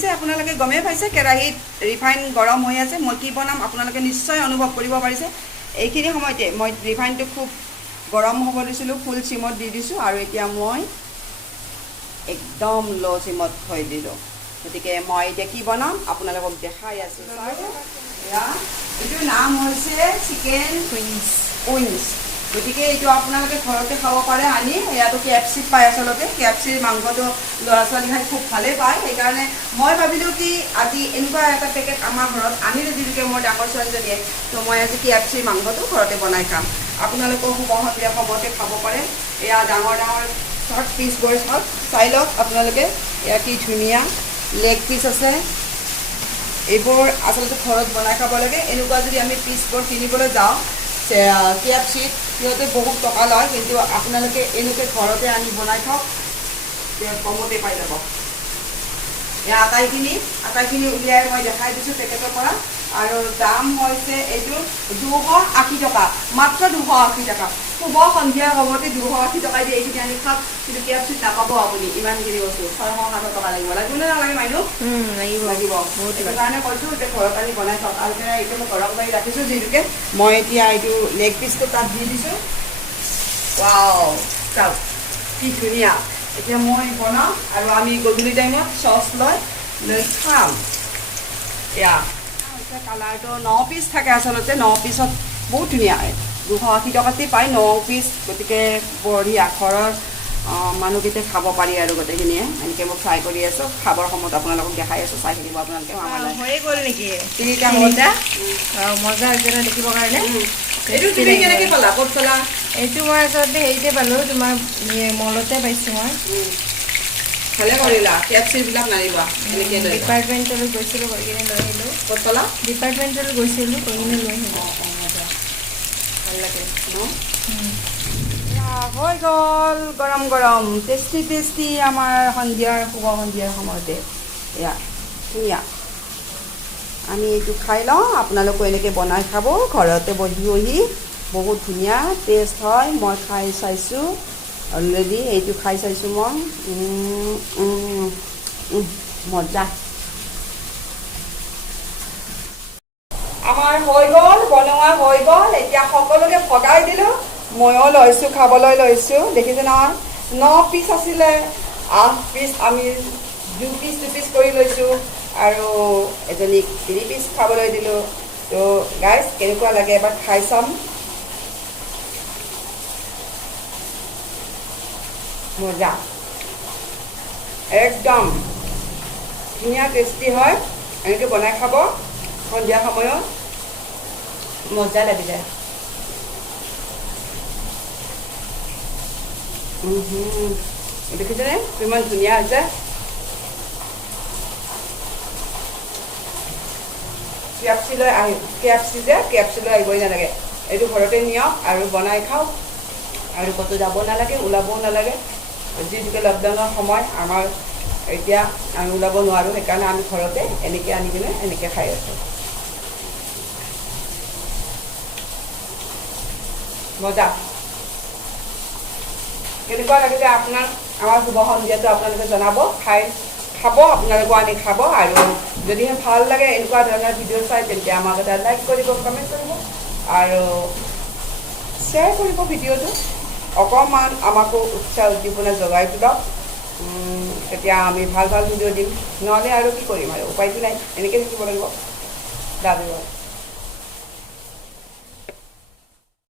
দেখিছে আপোনালোকে গমেই পাইছে কেৰাহীত ৰিফাইন গৰম হৈ আছে মই কি বনাম আপোনালোকে নিশ্চয় অনুভৱ কৰিব পাৰিছে এইখিনি সময়তে মই ৰিফাইনটো খুব গৰম হ'ব দিছিলোঁ ফুল চিমত দি দিছোঁ আৰু এতিয়া মই একদম ল' চিমত থৈ দিলোঁ গতিকে মই এতিয়া কি বনাম আপোনালোকক দেখাই আছোঁ এইটোৰ নাম হৈছে চিকেন উইংছ গতিকে এইটো আপোনালোকে ঘৰতে খাব পাৰে আনি ইয়াতো কেএফচিত পায় আচলতে কেএফচিৰ মাংসটো ল'ৰা ছোৱালী খাই খুব ভালেই পায় সেইকাৰণে মই ভাবিলোঁ কি আজি এনেকুৱা এটা পেকেট আমাৰ ঘৰত আনিলে যিহেতুকে মোৰ ডাঙৰ ছোৱালীজনীয়ে তো মই আজি কেএফচিৰ মাংসটো ঘৰতে বনাই খাম আপোনালোকেও সন্ধিয়া সময়তে খাব পাৰে এয়া ডাঙৰ ডাঙৰ শ্বৰ্ট পিচবোৰ চাওক চাই লওক আপোনালোকে এয়া কি ধুনীয়া লেগ পিচ আছে এইবোৰ আচলতে ঘৰত বনাই খাব লাগে এনেকুৱা যদি আমি পিচবোৰ কিনিবলৈ যাওঁ কেএফচিত সিহঁতে বহুত টকা লয় কিন্তু আপোনালোকে এনেকৈ ঘৰতে আনি বনাই খাওক কমতে পাই যাব এয়া আটাইখিনি উলিয়াই মই দেখাই দিছোঁ পেকেটৰ পৰা আৰু দাম হৈছে এইটো 280 টকা মাত্ৰ 280 টকা শুভ সন্ধিয়া সময়তে 280 টকা দি এইখিনি আনি খাওক কিন্তু কেএফচিত নাপাব আপুনি ইমানখিনি বস্তু 670 টকা লাগিব লাগিব নে নালাগে মানুহ লাগিব সেইকাৰণে কৈছোঁ যে ঘৰত আনি বনাই খাওক আৰু এতিয়া মই গৰম কৰি ৰাখিছোঁ যিহেতুকে মই এতিয়া এইটো লেগ পিচটো তাত দি দিছোঁ ৱাও চাওক কি ধুনীয়া এতিয়া মই বনাম আৰু আমি গধূলি টাইমত চচ লৈ খাম এয়া কালাৰটো 9 পিচ থাকে আচলতে 9 পিচত বহুত ধুনীয়া হয় 280 টকাতে পায় 9 পিচ গতিকে বঢ়িয়া ঘৰৰ মানুহকেইটা খাব পাৰি আৰু গোটেইখিনিয়ে এনেকৈ মই ফ্ৰাই কৰি আছোঁ খাবৰ সময়ত আপোনালোকক দেখাই আছোঁ চাই থাকিব আপোনালোকে হৈয়ে গ'ল নেকি তিনিটা মজা মজা হৈছে ন দেখিবৰ কাৰণে এইটো তুমি কেনেকৈ পালা ক'ত পালা এইটো মই আচলতে হেৰিতে পালোঁ তোমাৰ মলতে পাইছোঁ মই ভালে কৰিলা কেএফচিবিলাক নানিবা এনেকৈ ডিপাৰ্টমেণ্টলৈ গৈছিলোঁ গৈ কিনে লৈ আহিলোঁ ক'ত পালা ডিপাৰ্টমেণ্টলৈ গৈছিলোঁ গৈ কিনে লৈ আহিলোঁ ভাল লাগে ন হৈ গ'ল গৰম গৰম টেষ্টি টেষ্টি আমাৰ সন্ধিয়াৰ শুভ সন্ধিয়াৰ সময়তে এয়া ধুনীয়া আমি এইটো খাই লওঁ আপোনালোকেও এনেকৈ বনাই খাব ঘৰতে বহি বহি বহুত ধুনীয়া টেষ্ট হয় মই খাই চাইছোঁ অলৰেডি এইটো খাই চাইছোঁ মই মজা আমাৰ হৈ গ'ল বনোৱা হৈ গ'ল এতিয়া সকলোকে ভগাই দিলোঁ ময়ো লৈছোঁ খাবলৈ লৈছোঁ দেখিছে নহয় 9 পিচ আছিলে 8 পিচ আমি 2 পিচ কৰি লৈছোঁ আৰু এজনীক 3 পিচ খাবলৈ দিলোঁ তো গাইজ কেনেকুৱা লাগে এবাৰ খাই চাম মজা একদম ধুনীয়া টেষ্টি হয় এনেকৈ বনাই খাব সন্ধিয়া সময়ত মজা লাগি যায় দেখিছেনে কিমান ধুনীয়া হৈছে কেএফচিলৈ আহিবই নালাগে এইটো ঘৰতে নিয়ক আৰু বনাই খাওক আৰু ক'তো যাব নালাগে ওলাবও নালাগে যিহেতুকে লকডাউনৰ সময় আমাৰ এতিয়া আমি ওলাব নোৱাৰোঁ সেইকাৰণে আমি ঘৰতে এনেকৈ আনি কিনে এনেকৈ খাই আছোঁ মজা কেনেকুৱা লাগিছে আপোনাৰ আমাৰ শুভ সন্ধিয়াটো আপোনালোকে জনাব খাব আপোনালোকেও আনি খাব আৰু যদিহে ভাল লাগে এনেকুৱা ধৰণৰ ভিডিঅ' চাই তেন্তে আমাক এটা লাইক কৰিব কমেণ্ট কৰিব আৰু শ্বেয়াৰ কৰিব ভিডিঅ'টো অকণমান আমাকো উৎসাহ উদ্দীপনা জগাই তোলক তেতিয়া আমি ভাল ভিডিঅ' দিম নহ'লে আৰু কি কৰিম আৰু উপায়টো নাই এনেকৈ থাকিব লাগিব দাবী